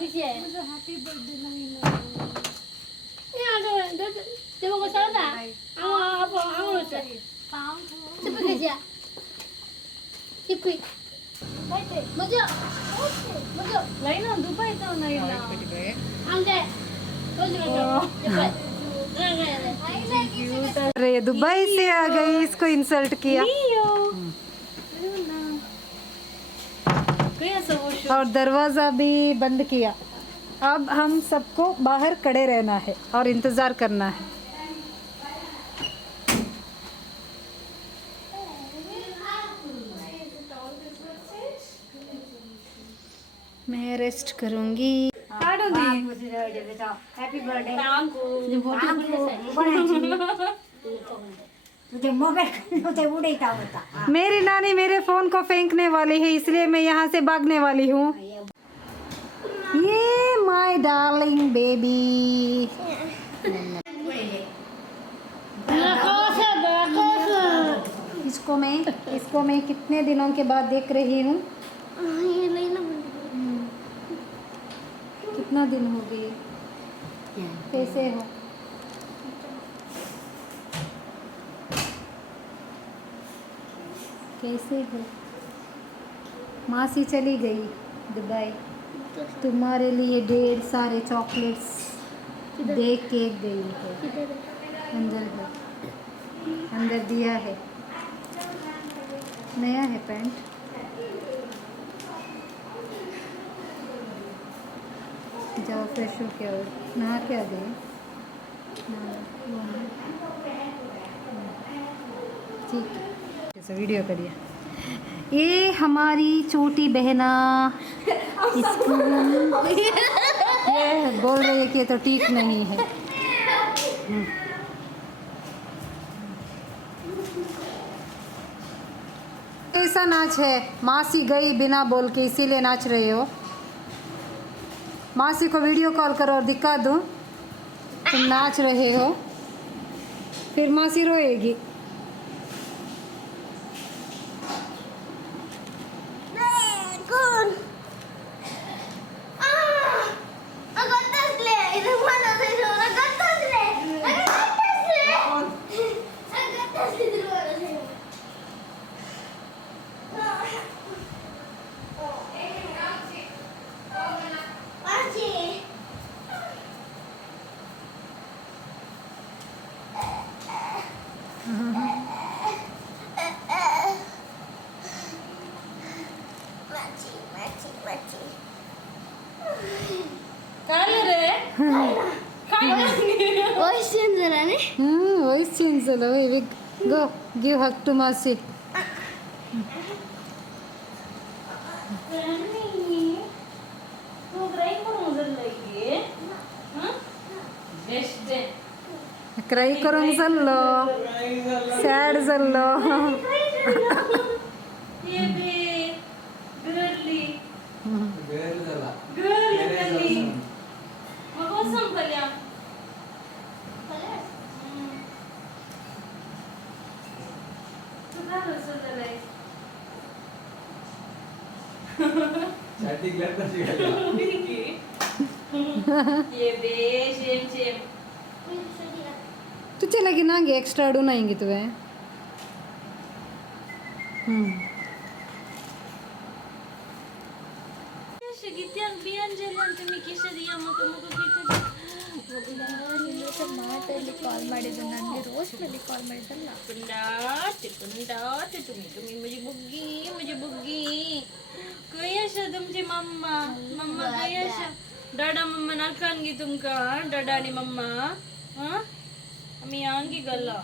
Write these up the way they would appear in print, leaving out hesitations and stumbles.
कशी आहे happy birthday नवीन ते बघ सांगा अरे दुबई से आ गई, इसको इंसल्ट किया और दरवाजा भी बंद किया। अब हम सबको बाहर खड़े रहना है और इंतज़ार करना है। मैं रेस्ट करूंगी। हैप्पी बर्थडे तुझे मोबाइल उड़ेता होता। मेरी नानी मेरे फोन को फेंकने वाली है, इसलिए मैं यहाँ से भागने वाली हूँ। ये माय डार्लिंग बेबी। इसको मैं कितने दिनों के बाद देख रही हूँ। कितना दिन हो गए? कैसे हो? कैसे हो? मासी चली गई दुबई, तुम्हारे लिए ढेर सारे चॉकलेट्स देख के गई है। अंदर है, अंदर दिया है, नया है पैंट। जाओ फ्रेश हो के आओ, नहा के आ गए। ठीक है, ऐसा वीडियो करिए। ये हमारी छोटी बहना, इसको ये बोल रही है कि तो ठीक नहीं है। ऐसा नाच है, मासी गई बिना बोल के, इसीलिए नाच रहे हो। मासी को वीडियो कॉल करो और दिखा दूँ तुम नाच रहे हो, फिर मासी रोएगी। Voice change झालं. Go give hug to Masi. Cry करून चाललो, सॅड झालो. तुझे लगे ना गे एक्स्ट्रा अडून आएंगे तुम्हें. ಕಾಲ್ ಮಾಡಿದ್ದು ನನಗೆ ರೋಸ್ನಲ್ಲಿ ಕಾಲ್ ಮಾಡಿದ್ದಲ್ಲ. तुम्ही माझी बुग्गी कय आसा तुमची मम्मा कय आसा डाडा मम्मा नाकान गी तुमका डाडा आणि मम्मा आम्ही यांगी गला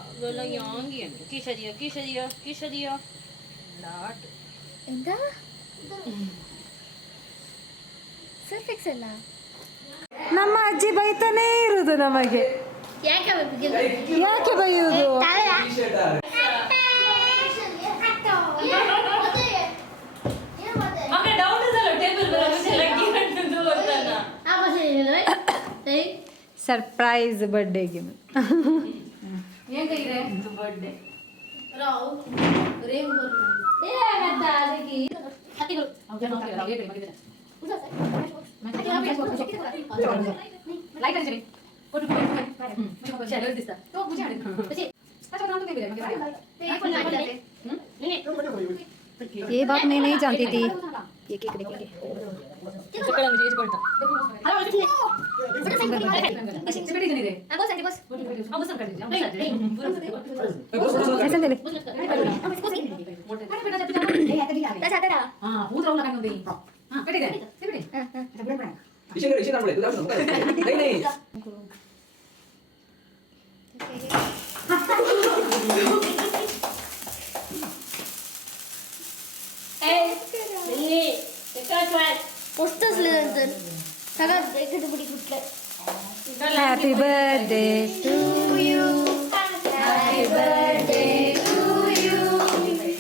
यांगी किशदिया लाट ಎಂದ ಸರ್ಫೆಕ್ಸ್ ಅಲ್ಲ. ನಮ್ಮ ಅಜ್ಜಿ ಬೈತಾನೇ ಇರುವುದು ನಮಗೆ. ಯಾಕೆ ಬೈಯುವುದು? Surprise birthday gift. Birthday light आली शॅडोज दिसतात तो बुझे आले अच्छा तो बेबी ये बात मैं नहीं जानती थी ये केक देखेंगे ऐसे ले ले हाँ पूछ रहा हूँ लगा नहीं हाँ बेटे दे बेटे इसे कर पड़े तू नहीं नहीं मस्तच नंतर सगळ्यात एखादी बुडी कुठलं Happy birthday to you. Happy birthday to you.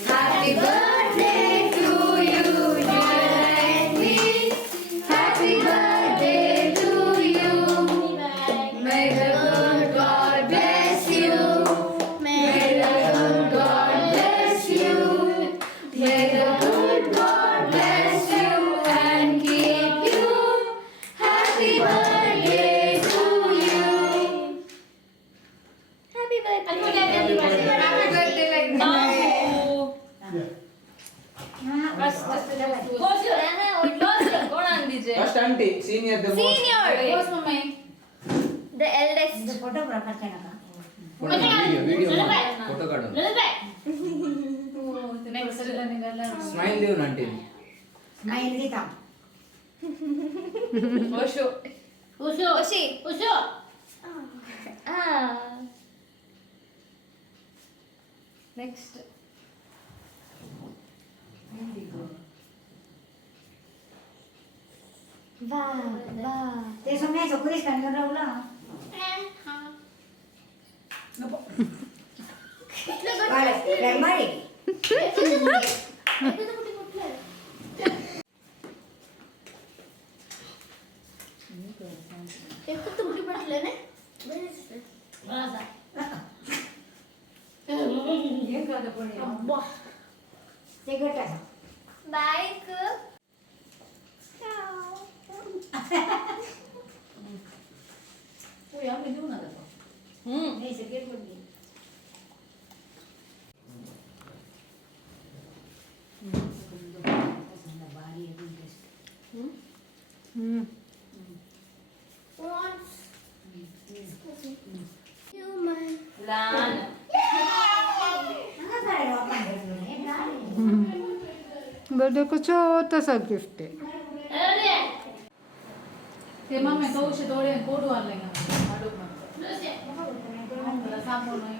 Happy birthday to you, dear Andy. Happy birthday to you. May the good God bless you. May the good God bless you. May the good God bless you and keep you. Happy birthday to you. Happy birthday Happy birthday like कोण आणलीचे first aunty senior the senior mummy the eldest photographer काय नका video photo काढून smile देऊन aunty smile देता ओशो ओशी Osho next वा वा ते समजायचं कुठेच काय राहुला मारी एक तुमची म्हटलं ना ते गटाचा बाईक हे सगळे पडली ह्युमन लहान बर्थडे को छोटा सा गिफ्ट है ते मम्मी तो उसे थोड़े कोड वाल लेंगे आडो में मला सामो नहीं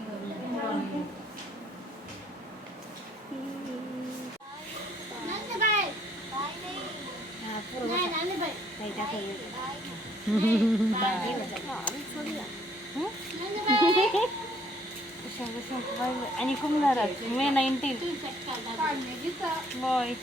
आणि कुंभारात मे 19 बॉय